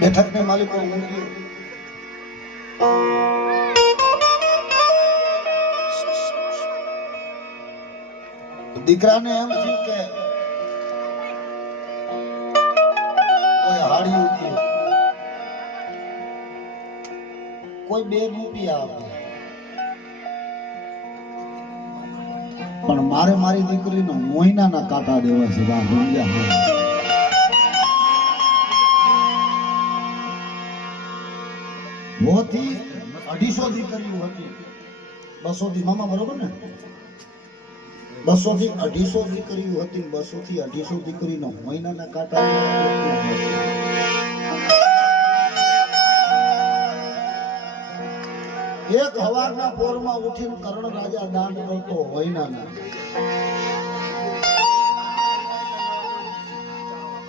બેઠક ને માલિકો ઊંઘી દીકરાને એમ થયું કે કોઈ હાડી ઉગી, કોઈ 2 રૂપિયા આપે, પણ મારે મારી દીકરીનો મોહિનાના કાંટા દેવા છે. વાહ ભૂલ્યા. હોથી 250 દીકરીઓ હતી. 200 થી મામા બરોબર ને? 200 થી 250 દીકરીઓ હતી. 200 થી 250 દીકરીનો મહિનાના કાંટા એક હવારના પોરમાં ઉઠીને કર્ણ રાજા દાન કરતો મહિનાના